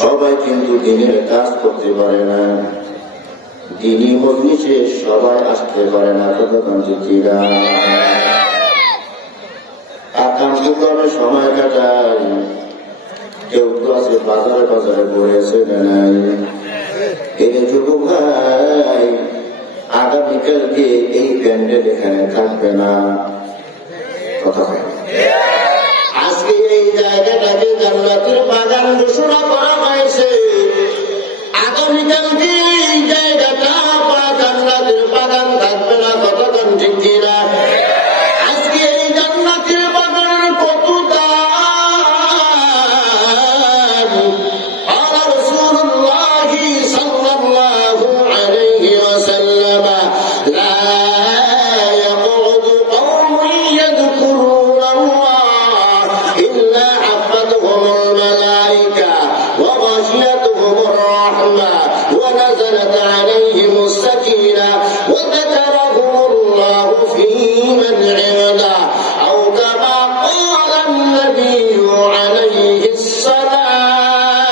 সবাই কিন্তু দিনের কাজ করতে পারে না, দিনই মজলিসে সবাই আসতে পারে না। কতক্ষণ চিঠিরা আকাঙ্ক্ষী করে সময় কাটায়, কেউ তো আছে বাজারে বাজারে ঘুরেছে নাই। এদের যুবক ভাই, আগামীকালকে এই প্যান্ডেল এখানে থাকবে না। কথা হয়, আজকে এই জায়গাটাকে জান্নাতের বাগান ঘোষণা করা হয়েছে। আগামীকালকে এই জায়গাটা জান্নাতের বাগান থাকবে না। কতক্ষণ ঠিক কিনা? আজকে এই জান্নাতের বাগানের কত দাম! আল্লাহ রাসূলুল্লাহ সাল্লাল্লাহু আলাইহি ওয়াসাল্লাম লা ইয়াকুদু কওমুন ইয়াযকুরুনাল্লাহ ইল্লা হাফাতহুমুল মালায়েকা ওয়া গাশিয়াতুহুমুর রাহমা ওয়া নাযালাত আলাইহিmus সাকিনা ওয়া যাকারাহুমুল্লাহু ফী মান 'inda আও কামা ক্বালান নাবিয়্যু আলাইহিস সালাতু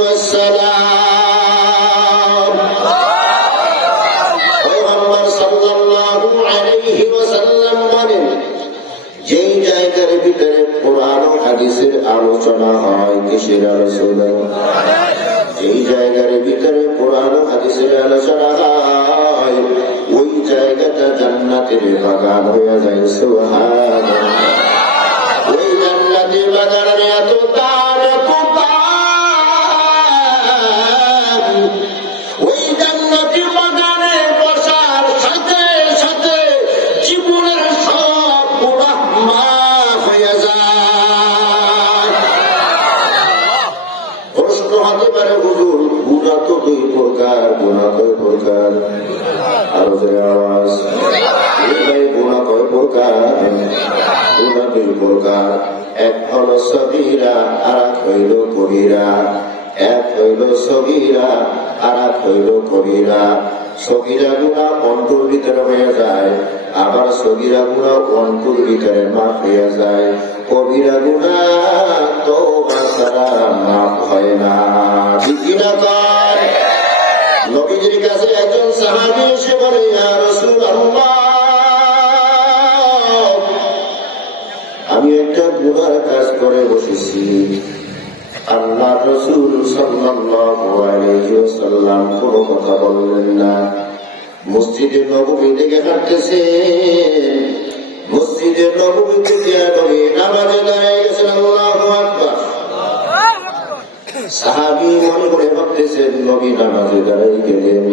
ওয়াস সালাম। পয়গম্বর সাল্লাল্লাহু আলাইহি ওয়াসাল্লাম বলেন, যেই জায়গার ভিতরে কোরআন ও হাদিসের আলোচনা হয়, কিসের আলোচনা? যেই জায়গার ভিতরে কোরআন ও হাদিসের আলোচনা হয়, ওই জায়গাটা জান্নাতের বাগান হয়ে যায়। সুবহানাল্লাহ। ওই জান্নাতের বাগানের এত দাম, এত দাম! ওই জান্নাতের বাগানে বসার সাথে সাথে জীবনের সব গুনাহ মাফ হয়ে যায়। প্রশ্ন হতে পারে, হুজুর গুনাহ তো দুই প্রকার, গুনাহ কয় প্রকার? আরো জোরে আওয়াজ। ভাই, গুনাহ কয় প্রকার? গুনাহ দুই প্রকার। এক হলো সগীরা, আর এক হইল কবিরা। এক হইল সগীরা, আর এক হইল কবিরা। সগীরা গুনাহ অন্তর ভিতরে হয়ে যায়, আবার সগীরা গুনাহ অন্তর ভিতরে মাফ হয়ে যায়। কবিরা গুনাহ তওবা ছাড়া মাফ হয় না। ঠিক কিনা কর? নবীজির কাছে একজন সাহাবী এসে বলে, ইয়া রাসূলুল্লাহ, আমি একটা গুনার কাজ করে বসেছি। আল্লাহ রাসূল সাল্লাল্লাহু আলাইহি ওয়াসাল্লাম কোনো কথা বললেন না। মসজিদে নববী থেকে হাঁটতেছে, মসজিদে নববী থেকে নবী নামাজে দাঁড়িয়ে গেছেন। আল্লাহু আকবার। সাহাবী মনে করে ভাবতেছেন, নবী নামাজে দাঁড়িয়ে গেলেন,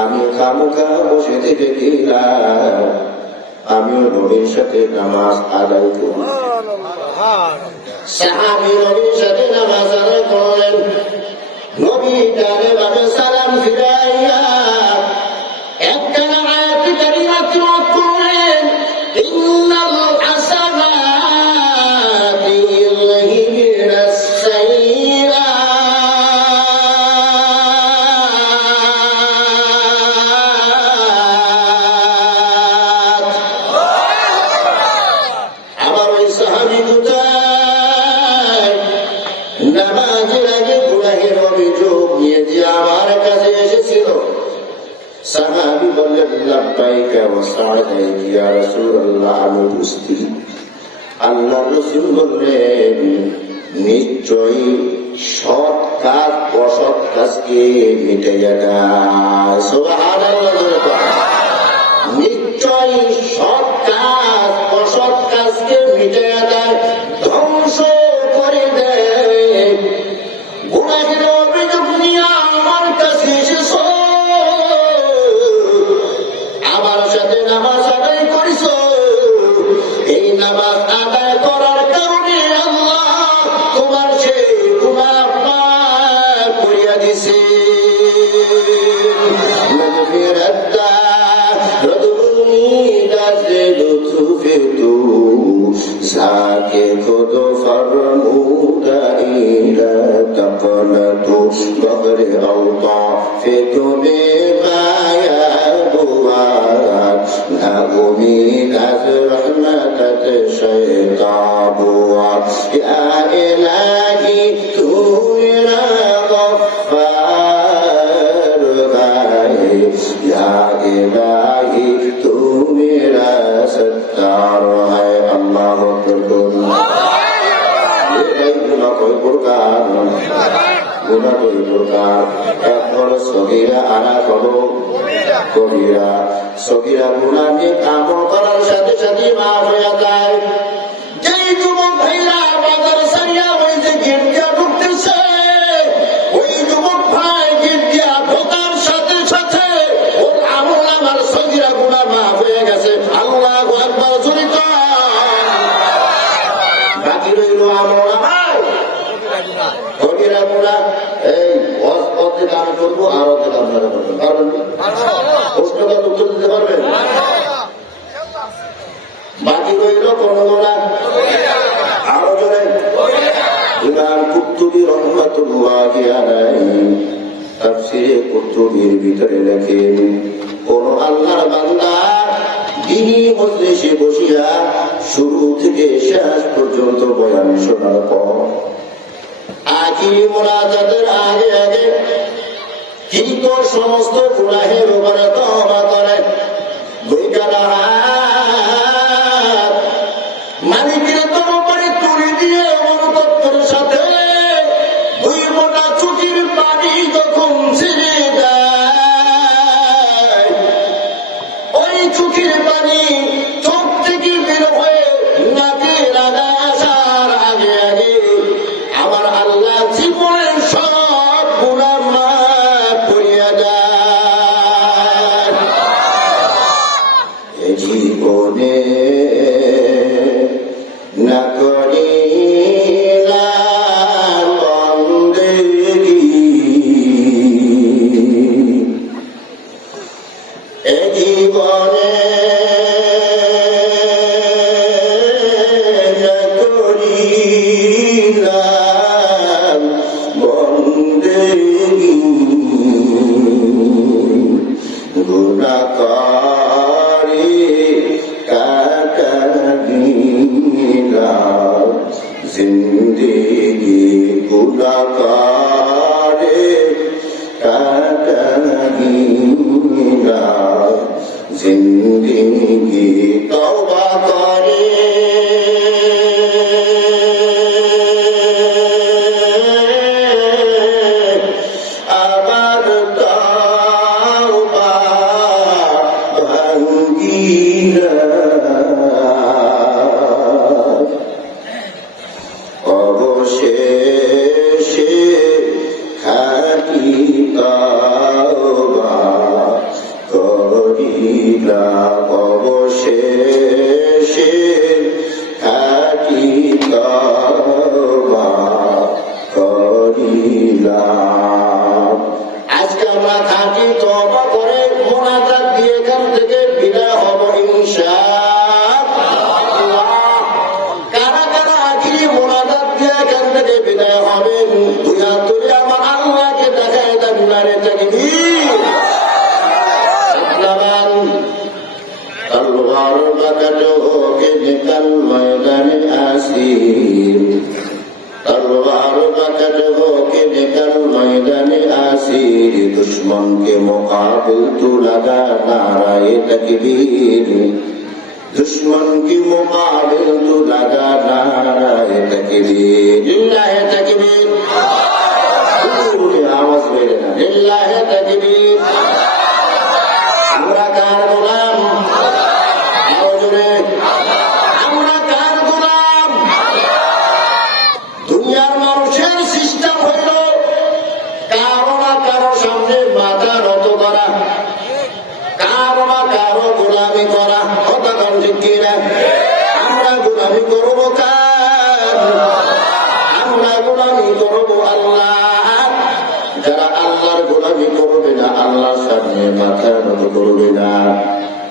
আমি খামোখা বসে থেকে গেলাম, আমিও নবীর সাথে নামাজ আদায় করি। সাহাবী নবীর সাথে নামাজ আদায় করলেন। নবী ডানে বামে সালাম ফিরাইয়া একখানা আয়াত কারিমা তেলাওয়াত করলেন, ইন্নাল হাসানাতি ইউযহিবুনাস সাইয়্যাত। আবার ওই সাহাবী কোথায়? নামাজের আগে গুনাহের অভিযোগ নিয়ে যে আমার কাছে এসেছিল। সাহাবী বললেন, লাব্বাইকা ওয়া সা'দাইকা ইয়া রাসূলুল্লাহ, আমি বুঝছি। আল্লাহর রাসূল বললেন, নিশ্চয়ই সৎ কাজ অসৎ কাজকে মিটাইয়া দেয়। সুবহানাল্লাহ। নিশ্চয়ই সৎ কাজ অসৎ কাজকে মিটাইয়া দেয়, ধ্বংস করে দেয়। গুনাহের অভিযোগ নিয়ে আমার কাছে এসেছ, আমার সাথে নামাজ আদায় করিস। এই নামাজ আদায় করার কারণে আল্লাহ তোমার সেই গুনাহ মাফ করিয়া দিছে। जाके खुद फरमूदा इला तकलतु बगरे औता फितुने माया बुआत ना उम्मीद अज रहमत शैतान बुआत या इलाही तू প্রকার, গুনাহ দুই প্রকার। এক হলো সগীরা, আর এক হলো কবিরা। সগীরা গুনাহ নিয়ে আমল করার সাথে সাথে মাফ হয়ে যায়। যেই যুবক ভাইরা বাজার সারিয়া ওই যে গেট দিয়া ঢুকতেছে, ওই যুবক ভাই গেট দিয়া ঢোকার সাথে সাথে ওর আমল আমার সগীরা গুনাহ মাফ হয়ে গেছে। আল্লাহু আকবার জোরে কর। বাকি রইল আমল আমার কবিরা গুনাহ। এই অতে দান করবো আর অতে দান করবেন, পারবেন না? প্রশ্নটার উত্তর দিতে পারবেন? বাকি রইল কোন গুনাহ? আরো জোরে। ইমাম কুরতুবী রাহমাতুল্লাহি আলাইহি তাফসীরে কুরতুবীর ভিতরে লেখেন, কোন আল্লাহর বান্দা দিনী মজলিসে বসিয়া শুরু থেকে শেষ পর্যন্ত বয়ান শোনার পর আখিরি মুনাজাতের আগে আগে কিন্তু সমস্ত গুনাহের উপরে তওবা করে, দুই কানা হাত মালিকের দরবারে তুলে দিয়ে অনুতপ্তের সাথে দুই মোটা চোখের পানি যখন ছেড়ে দেয়, ওই চোখের পানি চোখ থেকে বের হয়ে নাকে লাগা আসার আগে আগে আমার আল্লাহ জীবনের সব গুনাহ মাফ করিয়া দেয়। এ জীবনে না করিলাম বন্দেগী, এ জীবনে না করিলাম বন্দেগী, গুনাহ করে কাটাইলাম জিন্দেগি, গুনাহ করে কাটাইলাম জিন্দেগি। তওবা করে আবার তওবা ভাঙ্গিলা, অবশেষে খাঁটি তওবা করিলাম, অবশেষে খাঁটি তওবা করিলাম। আজকে আমরা খাঁটি তওবা করে মুনাজাত দিয়ে এখান থেকে বিদায় হব ইনশাআল্লাহ। কারা কারা আখিরি মুনাজাত দিয়ে এখান থেকে বিদায় হবেন দুই হাত তুলে আমার আল্লাহকে দেখায় দেন, নারে তাকবীর। তলোয়ার বাঁকাটো কে নিকাল ময়দানে আসির, তলোয়ার বাঁকাটো কে নিকাল ময়দানে আসির, दुश्मन के मुकाबिल तू लगा नाराए तकबीर, दुश्मन की मुकाबिल तू लगा नाराए तकबीर। लिल्लाहे तकबीर, आवाज मेरे ना, लिल्लाहे तकबीर। আমরা কার গোলাম? আরো জোরে, আমরা কার গোলাম? দুনিয়ার মানুষের সিস্টেম হইল কারো না কারো সামনে মাথা নত করা, কারো না কারো গোলামি করা। কথা কন ঠিক কিনা? আমরা গোলামি করবো কার? আমরা গোলামি করবো আল্লাহ। যারা আল্লাহর গোলামি করবে না, আল্লাহর সামনে মাথা নত করবে না,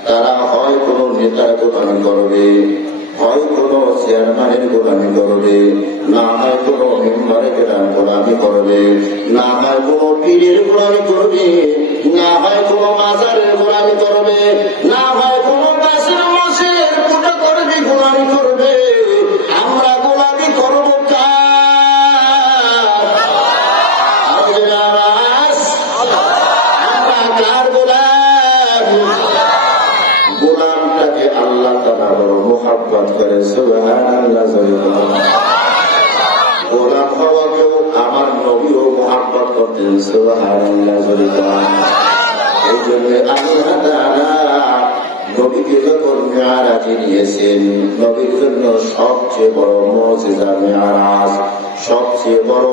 তারা হয় কোন নেতার গোলামি করবে, হয় কোন চেয়ারম্যানের গোলামি করবে, না হয় কোন মেম্বারের গোলামি করবে, না হয় কোন পীরের গোলামি করবে, না হয় কোন মাজারের গোলামি করবে, না হয় কোন গাছের মাছের পূজা করবে, গোলামি করবে। আমরা গোলামি করবো কার? আমরা কার গোলাম? গোলামটাকে আল্লাহ তাআলা বড় মুহাব্বত করে। সুবহানাল্লাহ। গোলাম হওয়ার মহব্বত করতেন। সুবহানাল্লাহ। এই জন্য আল্লাহ তাআলা নবীকে যখন মেরাজে নিয়েছেন, নবীর জন্য সবচেয়ে বড় মুজিজা মেরাজ, সবচেয়ে বড়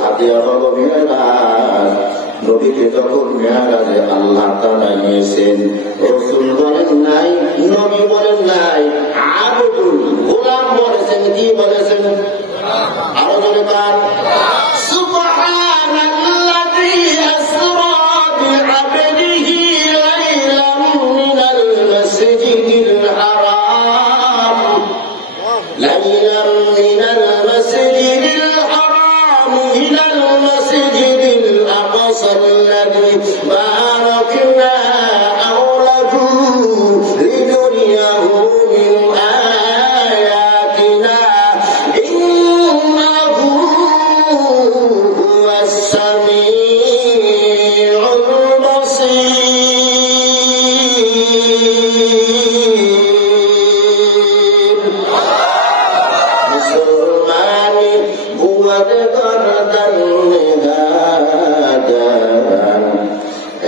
হাদিয়া হলো মেরাজ। নবীকে যখন মেরাজে আল্লাহ তাআলা নিয়েছেন, রাসূল বলেন নাই, নবী বলেন নাই, আবদুল গোলাম বলেছেন। কি বলেছেন? আরো জোরে বলেন, সুবহানাল্লাযী আসরা বিআবদিহি লাইলাম মিনাল মাসজিদিল হারাম, লাইলাম মিনাল মাসজিদিল হারাম ইলাল মাসজিদিল আকসাল্লাযী বারাকনা হাওলাহু লিনুরিয়াহু মিন আয়াতিনা ইন্নাহু হুয়াস সামিউল বাসীর। মুসলমানি বুয়াদ গর্দান নিহাদান,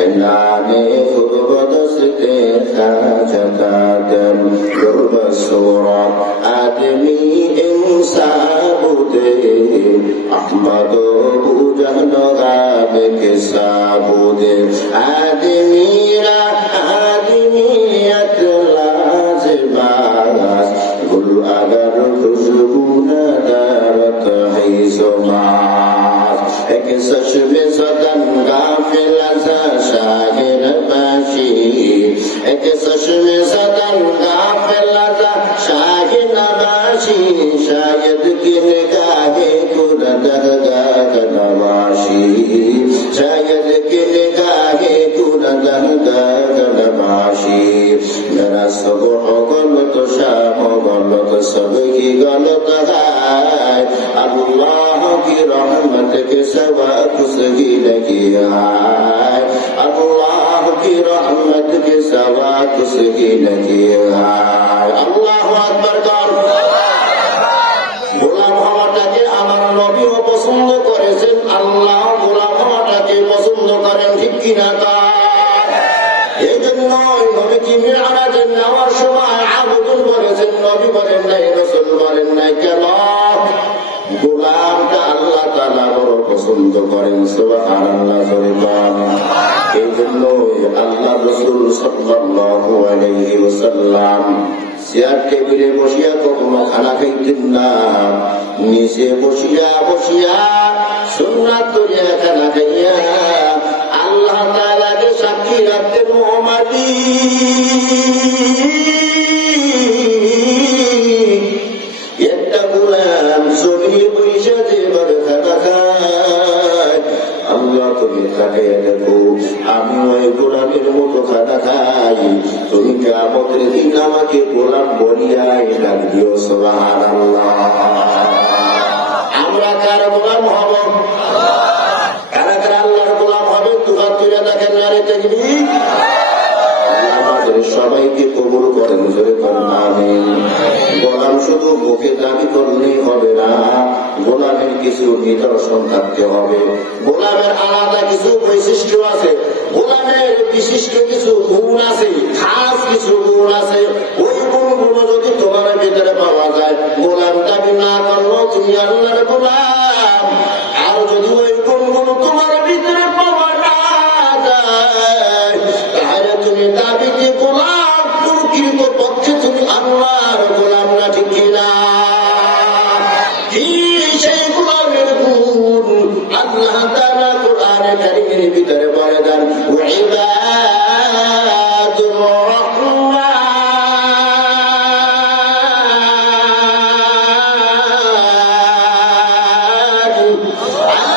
এনানে খুরবদস্তে খাজাদান, গুরবসুরাত আদমি ইনসাবুদে, আহমদ বুজান গাবে কে সাবুদে, আদমিরা আদমিয়ত লাজবাস, গুল আগার খুশবু নদারত है जुमात, एक चश्मे सदन गाफिल सा शाहिर बाशी, एक चश्मे सदन गाफिल सा शाहिर बाशी, शायद की निगाहे कुरदगा नवाशी, शायद की निगाहे कुरदगा नवाशी। मेरा सब गलत शाम गलत सब ही गलत है, अल्लाह की रहमत के सिवा कुछ ही नहीं है, अल्लाह की रहमत के सिवा कुछ ही नहीं है। अल्लाह আকবার। গোলাম হওয়াটাকে আমার নবীও পছন্দ করেছেন, আল্লাহ গোলাম হওয়াটাকে পছন্দ করেন। ঠিক কিনা? এই জন্যই নবীকে মিরাজে নেওয়ার সময় আবদুল বলেছেন, নবী বলেন নাই, রাসূল বলেন নাই। কেন? গোলামটা আল্লাহ তাআলা বড় পছন্দ করেন। সুবহানাল্লাহ। এই জন্যই আল্লাহ রাসূল সাল্লাল্লাহু আলাইহি ওয়াসাল্লাম চেয়ার টেবিলে বসিয়া কখনো খানা খাইতেন না, নিচে বসিয়া বসিয়া সুন্নাত করিয়া খানা খাইয়া আল্লাহ তাআলাকে সাক্ষী রাখতেন। মুহাম্মদী একটা গোলাম জমিয়ে বসে যেভাবে খানা খায়, আল্লাহ তুমি খাইয়া দেখো আমি ওই গোলামের মতো খানা খাই, তুমি কিয়ামতের দিন আমাকে গোলাম বলিয়াই ডাক দিও। সুবহানাল্লাহ। আমরা কার গোলাম হব? কারা কারা আল্লাহর গোলাম হবে? দুহাত তুলে দেখেন। নারে তাকবীর। আমাদের সবাইকে কবুল করেন। জোরে বলেন আমিন। গোলাম শুধু মুখে দাবি করলেই হবে না, গোলামের কিছু নিদর্শন থাকতে হবে। গোলামের আলাদা কিছু বৈশিষ্ট্য আছে, গোলামের বিশিষ্ট কিছু গুণ আছে, খাস কিছু গুণ আছে। ওই গুণগুলো যদি তোমার ভিতরে পাওয়া যায়, গোলাম দাবি না করলেও তুমি আল্লাহর গোলাম। আর যদি ওই গুণগুলো তোমার ভিতরে পাওয়া না যায়, তাহলে তুমি দাবিকে গোলাম, প্রকৃত পক্ষে তুমি আল্লাহর গোলাম না। ঠিক কিনা? সেই গোলামের গুণ আল্লাহ তাআলা কোরআনে কারীমের ভিতরে বলে দেন, ইবাদুর রহমান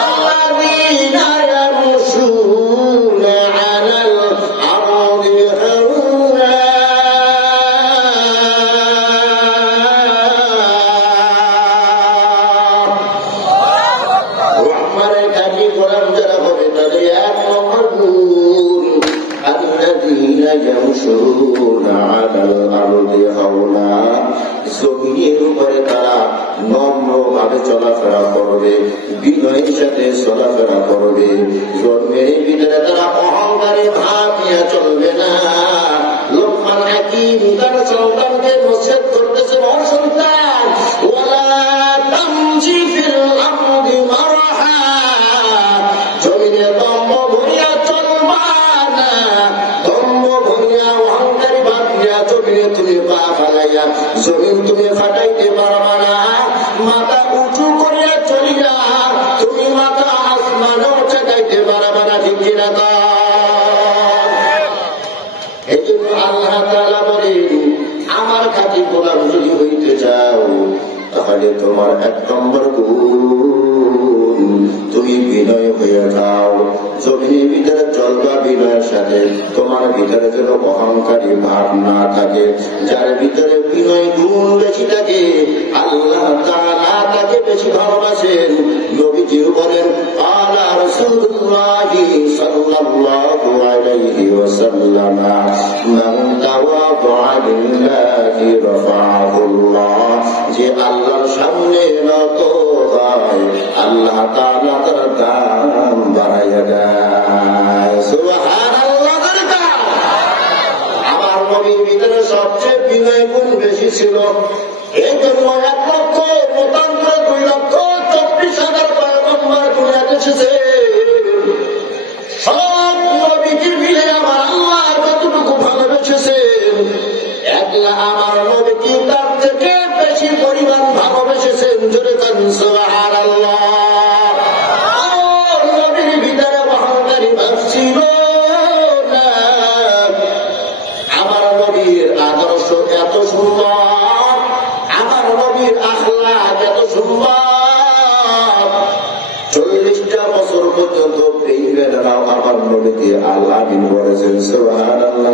আল্লাযীনা ইয়ামশুনা আলাল আরদি হাওনা, রহমানের খাঁটি গোলাম যারা হবে তাদের এক নম্বর গুণ আল্লাযীনা ইয়ামশুনা আলাল আরদি হাওলা, জমিনের উপরে তারা নম্রভাবে চলাফেরা করবে, বিনয়ের সাথে চলাফেরা করবে। জন্মের ভিতরে তারা অহংকারী ভাব নিয়ে চলবে না। লোকমান হাকিম তার সন্তানকে নসিহত করতেছে, ও সন্তান, ওয়ালা তামশি ফিল আরদি মারহা, জমিনে দম্ভ ভরিয়া চলবা না। দম্ভ ভরিয়া অহংকারী ভাব নিয়ে জমিনে তুমি পা ফেলাইয়া জমিন তুমি ফাটাইতে পারবা না। মাথা উঁচু করিয়া চলিয়া তুমি মাথা আসমানে ঠেকাইতে পারবা না, ঠিক কিনা? এই জন্য আল্লাহ তাআলা বলেন, আমার খাঁটি গোলাম যদি হইতে চাও তাহলে তোমার 1 নম্বর গুণ, তুমি বিনয় হয়ে যাও। জমিনের ভিতরে চলবা বিনয়ের সাথে, তোমার ভিতরে যেন অহংকারী ভাব না থাকে। যার ভিতরে বিনয় গুণ বেশি থাকে আল্লাহ তাআলা তাকে বেশি ভালোবাসেন। নবীজিও বলেন, আলা রাসূলুল্লাহি সাল্লাল্লাহু আলাইহি ওয়াসাল্লাম, মান তাওয়াদা লিল্লাহি রাফাহুল্লাহ, যে আল্লাহর সামনে নত হয় আল্লাহ তাআলা তার দাম বাড়াইয়া দেয়। সুবহানাল্লাহ। আমার নবীর ভিতরে সবচেয়ে বিনয় গুণ বেশি ছিল। এই জন্য 1,54,2,24,000 পয়গম্বর দুনিয়াতে এসেছে। সব নবীকে মিলে আমার আল্লাহ যতটুকু ভালোবেসেছেন, একলা আমার নবীকে তার থেকে বেশি পরিমাণ ভালোবেসেছেন। জোরে কান সুবহানাল্লাহ। নবীর ভিতরে অহংকারী ভাব ছিল না। আমার নবীর আদর্শ এত সুন্দর, আমার নবীর আখলাক এত সুন্দর, 40টা বছর পর্যন্ত এই বেদনাও আমার নবীকে আল্লাহ বলেছেন। সুবহানাল্লাহ।